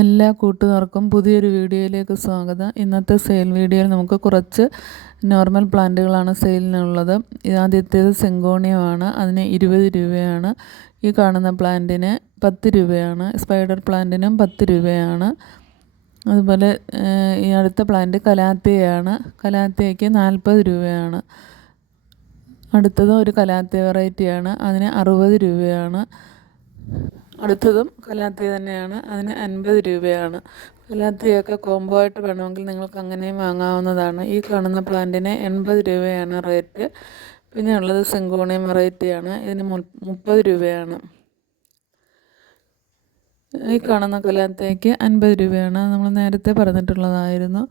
എല്ലാ കൂട്ടുകാർക്കും പുതിയൊരു വീഡിയോയിലേക്ക് സ്വാഗതം. ഇന്നത്തെ സെയിൽ വീഡിയോയിൽ നമുക്ക് കുറച്ച് നോർമൽ പ്ലാന്റുകളാണ് സെയിലിനുള്ളത്. ആദ്യത്തേത് സിങ്കോണിയമാണ്. അതിന് 20 രൂപയാണ്. ഈ കാണുന്ന പ്ലാന്റിന് 10 രൂപയാണ്. സ്പൈഡർ പ്ലാന്റിനും 10 രൂപയാണ്. അതുപോലെ ഈ അടുത്ത പ്ലാന്റ് കലാത്തിയയാണ്. കലാത്തിയയ്ക്ക് 40 രൂപയാണ്. അടുത്തത് ഒരു കലാത്തിയ വെറൈറ്റിയാണ്. അതിന് 60 രൂപയാണ്. അടുത്തതും കലാത്തിയ തന്നെയാണ്. അതിന് 50 രൂപയാണ്. കലാത്തിയൊക്കെ കോംബോ ആയിട്ട് വേണമെങ്കിൽ നിങ്ങൾക്ക് അങ്ങനെയും വാങ്ങാവുന്നതാണ്. ഈ കാണുന്ന പ്ലാന്റിന് 80 രൂപയാണ് റേറ്റ്. പിന്നെ ഉള്ളത് സിങ്കോണിയം വെറൈറ്റിയാണ്. ഇതിന് 30 രൂപയാണ്. ഈ കാണുന്ന കലാത്തിയയ്ക്ക് 50 രൂപയാണ്. നമ്മൾ നേരത്തെ പറഞ്ഞിട്ടുള്ളതായിരുന്നു.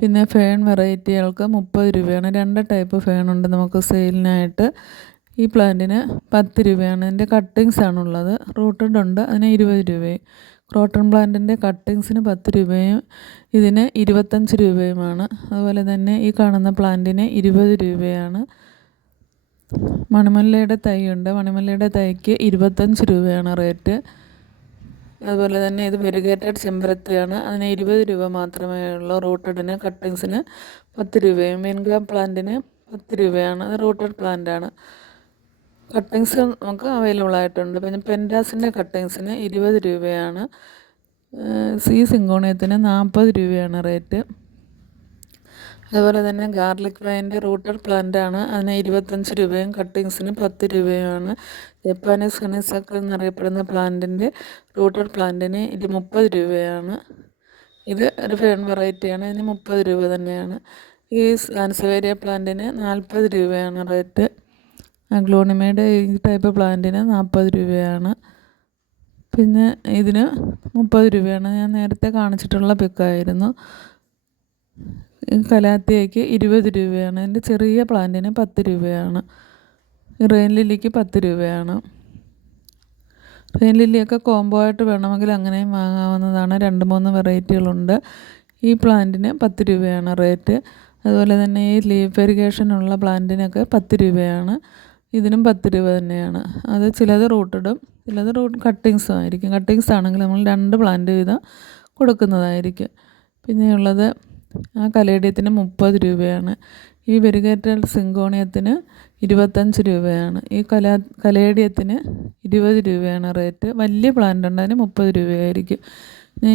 പിന്നെ ഫേൺ വെറൈറ്റികൾക്ക് 30 രൂപയാണ്. 2 ടൈപ്പ് ഫേണുണ്ട് നമുക്ക് സെയിലിനായിട്ട്. ഈ പ്ലാന്റിന് 10 രൂപയാണ്. ഇതിൻ്റെ കട്ടിങ്സ് ആണുള്ളത്. റൂട്ടഡ് ഉണ്ട്, അതിന് 20 രൂപയും. ക്രോട്ടൺ പ്ലാന്റിൻ്റെ കട്ടിങ്സിന് 10 രൂപയും ഇതിന് 25 രൂപയുമാണ്. അതുപോലെ തന്നെ ഈ കാണുന്ന പ്ലാന്റിന് 20 രൂപയാണ്. മണിമല്ലയുടെ തൈ ഉണ്ട്. മണിമല്ലയുടെ തൈക്ക് 25 രൂപയാണ് റേറ്റ്. അതുപോലെ തന്നെ ഇത് വെരിഗേറ്റഡ് ചെമ്പരത്തിയാണ്. അതിന് 20 രൂപ മാത്രമേ ഉള്ളൂ. റൂട്ടഡിന് കട്ടിങ്സിന് 10 രൂപയും. വെൻഗാം പ്ലാന്റിന് 10 രൂപയാണ്. അത് റൂട്ടഡ് പ്ലാന്റാണ്. കട്ടിങ്സ് നമുക്ക് അവൈലബിൾ ആയിട്ടുണ്ട്. പിന്നെ പെൻറ്റാസിൻ്റെ കട്ടിങ്സിന് 20 രൂപയാണ്. സിങ്കോണിയത്തിന് 40 രൂപയാണ് റേറ്റ്. അതുപോലെ തന്നെ ഗാർലിക് വൈൻ്റെ റൂട്ടഡ് പ്ലാന്റാണ്. അതിന് 25 രൂപയും കട്ടിങ്സിന് 10 രൂപയുമാണ്. ജപ്പാനീസ് ഹണിസക്കിൾ എന്നറിയപ്പെടുന്ന പ്ലാന്റിൻ്റെ റൂട്ടഡ് പ്ലാന്റിന് ഇത് 30 രൂപയാണ്. ഇത് ഒരു ഫേൺ വെറൈറ്റിയാണ്. ഇതിന് 30 രൂപ തന്നെയാണ്. ഈ സാൻസവേരിയ പ്ലാന്റിന് 40 രൂപയാണ് റേറ്റ്. അഗ്ലോണിമയുടെ ഈ ടൈപ്പ് പ്ലാന്റിന് 40 രൂപയാണ്. പിന്നെ ഇതിന് 30 രൂപയാണ്. ഞാൻ നേരത്തെ കാണിച്ചിട്ടുള്ള പിക്കായിരുന്നു. കലാത്തിയയ്ക്ക് 20 രൂപയാണ്. ഇതിൻ്റെ ചെറിയ പ്ലാന്റിന് 10 രൂപയാണ്. റെയിൻ ലില്ലിക്ക് 10 രൂപയാണ്. റെയിൻ ലില്ലിയൊക്കെ കോംബോ ആയിട്ട് വേണമെങ്കിൽ അങ്ങനെയും വാങ്ങാവുന്നതാണ്. 2-3 വെറൈറ്റികളുണ്ട്. ഈ പ്ലാന്റിന് 10 രൂപയാണ് റേറ്റ്. അതുപോലെ തന്നെ ഈ ലീഫ് വെരിഗേഷനുള്ള പ്ലാന്റിനൊക്കെ 10 രൂപയാണ്. ഇതിനും 10 രൂപ തന്നെയാണ്. അത് ചിലത് റൂട്ടഡും ചിലത് കട്ടിങ്സും ആയിരിക്കും. കട്ടിങ്സ് ആണെങ്കിൽ നമ്മൾ 2 പ്ലാന്റ് വീതം കൊടുക്കുന്നതായിരിക്കും. പിന്നെയുള്ളത് ആ കലേഡിയത്തിന് 30 രൂപയാണ്. ഈ വെരിഗേറ്റഡ് സിങ്കോണിയത്തിന് 25 രൂപയാണ്. ഈ കലേഡിയത്തിന് 20 രൂപയാണ് റേറ്റ്. വലിയ പ്ലാന്റ് ഉണ്ട്, അതിന് 30 രൂപയായിരിക്കും.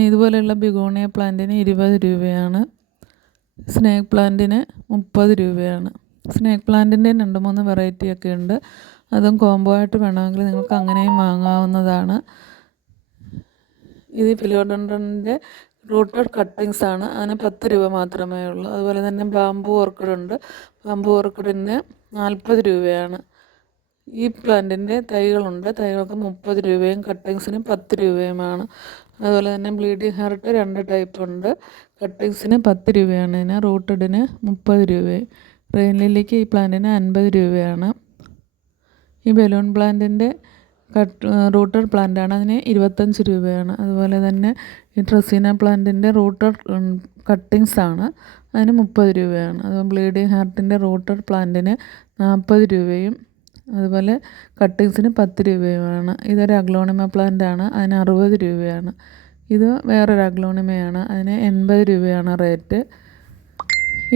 ഇതുപോലെയുള്ള ബിഗോണിയ പ്ലാന്റിന് 20 രൂപയാണ്. സ്നേക്ക് പ്ലാന്റിന് 30 രൂപയാണ്. സ്നേക്ക് പ്ലാന്റിൻ്റെ 2-3 വെറൈറ്റിയൊക്കെ ഉണ്ട്. അതും കോംബോ ആയിട്ട് വേണമെങ്കിൽ നിങ്ങൾക്ക് അങ്ങനെയും വാങ്ങാവുന്നതാണ്. ഇത് ഫിലോഡൻഡ്രൻ്റെ റൂട്ടഡ് കട്ടിങ്സ് ആണ്. അതിന് 10 രൂപ മാത്രമേ ഉള്ളൂ. അതുപോലെ തന്നെ ബാംബു ഓർക്കിഡ് ഉണ്ട്. ബാംബു ഓർക്കിഡിന് 40 രൂപയാണ്. ഈ പ്ലാന്റിൻ്റെ തൈകളുണ്ട്. തൈകൾക്ക് 30 രൂപയും കട്ടിങ്സിന് 10 രൂപയുമാണ്. അതുപോലെ തന്നെ ബ്ലീഡിംഗ് ഹാർട്ട് 2 ടൈപ്പ് ഉണ്ട്. കട്ടിങ്സിന് 10 രൂപയാണ്. ഇതിന് റൂട്ടഡിന് 30 രൂപയും. റെയിൻ ലില്ലിക്ക് ഈ പ്ലാന്റിന് 50 രൂപയാണ്. ഈ ബലൂൺ പ്ലാന്റിൻ്റെ റൂട്ടഡ് പ്ലാന്റാണ്. അതിന് 25 രൂപയാണ്. അതുപോലെ തന്നെ ഈ ട്രസീന പ്ലാന്റിൻ്റെ റൂട്ടഡ് കട്ടിങ്സ് ആണ്. അതിന് 30 രൂപയാണ്. അത് ബ്ലീഡിംഗ് ഹാർട്ടിൻ്റെ റൂട്ടഡ് പ്ലാന്റിന് 40 രൂപയും അതുപോലെ കട്ടിങ്സിന് 10 രൂപയുമാണ്. ഇതൊരു അഗ്ലോണിമ പ്ലാന്റാണ്. അതിന് 60 രൂപയാണ്. ഇത് വേറൊരു അഗ്ലോണിമയാണ്. അതിന് 80 രൂപയാണ് റേറ്റ്.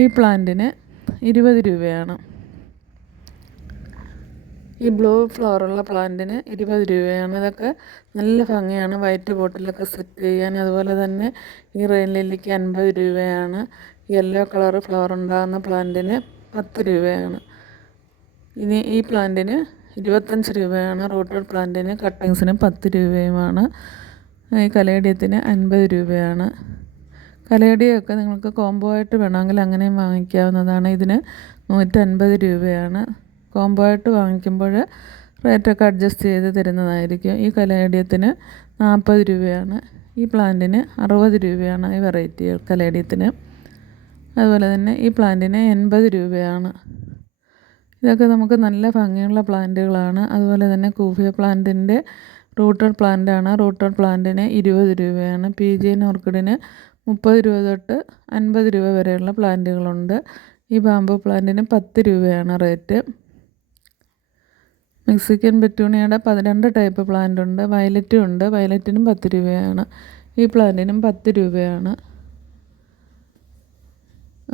ഈ പ്ലാന്റിന് 20 രൂപയാണ്. ഈ ബ്ലൂ ഫ്ലവറുള്ള പ്ലാന്റിന് 20 രൂപയാണ്. ഇതൊക്കെ നല്ല ഭംഗിയാണ് വൈറ്റ് ബോട്ടിലൊക്കെ സെറ്റ് ചെയ്യാൻ. അതുപോലെ തന്നെ ഈ റെയിൻ ലില്ലിക്ക് 50 രൂപയാണ്. യെല്ലോ കളർ ഫ്ലവർ ഉണ്ടാകുന്ന പ്ലാന്റിന് 10 രൂപയാണ്. ഇനി ഈ പ്ലാന്റിന് 25 രൂപയാണ്. റൂട്ടഡ് പ്ലാന്റിന് കട്ടിങ്സിന് 10 രൂപയുമാണ്. ഈ കലേഡിയത്തിന് 50 രൂപയാണ്. കലേഡിയൊക്കെ നിങ്ങൾക്ക് കോംബോ ആയിട്ട് വേണമെങ്കിൽ അങ്ങനെയും വാങ്ങിക്കാവുന്നതാണ്. ഇതിന് 150 രൂപയാണ്. കോംബോ ആയിട്ട് വാങ്ങിക്കുമ്പോൾ റേറ്റൊക്കെ അഡ്ജസ്റ്റ് ചെയ്ത് തരുന്നതായിരിക്കും. ഈ കലേഡിയത്തിന് 40 രൂപയാണ്. ഈ പ്ലാന്റിന് 60 രൂപയാണ്. ഈ വെറൈറ്റി കലേഡിയത്തിന്. അതുപോലെ തന്നെ ഈ പ്ലാന്റിന് 80 രൂപയാണ്. ഇതൊക്കെ നമുക്ക് നല്ല ഭംഗിയുള്ള പ്ലാന്റുകളാണ്. അതുപോലെ തന്നെ കൂഫിയ പ്ലാന്റിൻ്റെ റൂട്ടഡ് പ്ലാന്റാണ്. റൂട്ടഡ് പ്ലാന്റിന് 20 രൂപയാണ്. PGN ഓർക്കിഡിന് 30 രൂപ തൊട്ട് 50 രൂപ വരെയുള്ള പ്ലാന്റുകളുണ്ട്. ഈ ബാംബു പ്ലാന്റിന് 10 രൂപയാണ് റേറ്റ്. മെക്സിക്കൻ പെറ്റൂണിയയുടെ 12 ടൈപ്പ് പ്ലാന്റ് ഉണ്ട്. വയലറ്റും ഉണ്ട്. വയലറ്റിനും 10 രൂപയാണ്. ഈ പ്ലാന്റിനും 10 രൂപയാണ്.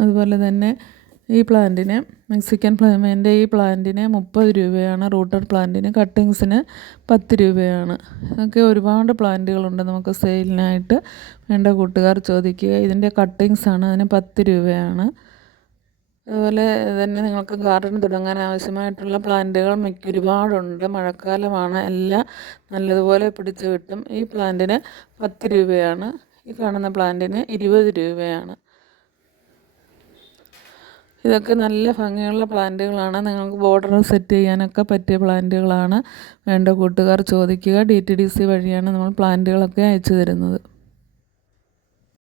അതുപോലെ തന്നെ ഈ പ്ലാന്റിന് മെക്സിക്കൻ ഫ്ലവേൻ്റെ ഈ പ്ലാന്റിന് 30 രൂപയാണ്. റൂട്ടഡ് പ്ലാന്റിന് കട്ടിങ്സിന് 10 രൂപയാണ്. ഇതൊക്കെ ഒരുപാട് പ്ലാന്റുകളുണ്ട് നമുക്ക് സെയിലിനായിട്ട്. വേണ്ട കൂട്ടുകാർ ചോദിക്കുക. ഇതിൻ്റെ കട്ടിങ്സാണ്, അതിന് 10 രൂപയാണ്. അതുപോലെ തന്നെ നിങ്ങൾക്ക് ഗാർഡൻ തുടങ്ങാൻ ആവശ്യമായിട്ടുള്ള പ്ലാന്റുകൾ ഒരുപാടുണ്ട്. മഴക്കാലമാണ്, എല്ലാം നല്ലതുപോലെ പിടിച്ച് കിട്ടും. ഈ പ്ലാന്റിന് 10 രൂപയാണ്. ഈ കാണുന്ന പ്ലാന്റിന് 20 രൂപയാണ്. ഇതൊക്കെ നല്ല ഭംഗിയുള്ള പ്ലാന്റുകളാണ്. നിങ്ങൾക്ക് ബോർഡർ സെറ്റ് ചെയ്യാനൊക്കെ പറ്റിയ പ്ലാന്റുകളാണ്. വേണ്ട കൂട്ടുകാർ ചോദിക്കുക. DTDC വഴിയാണ് നമ്മൾ പ്ലാന്റുകളൊക്കെ അയച്ചു തരുന്നത്.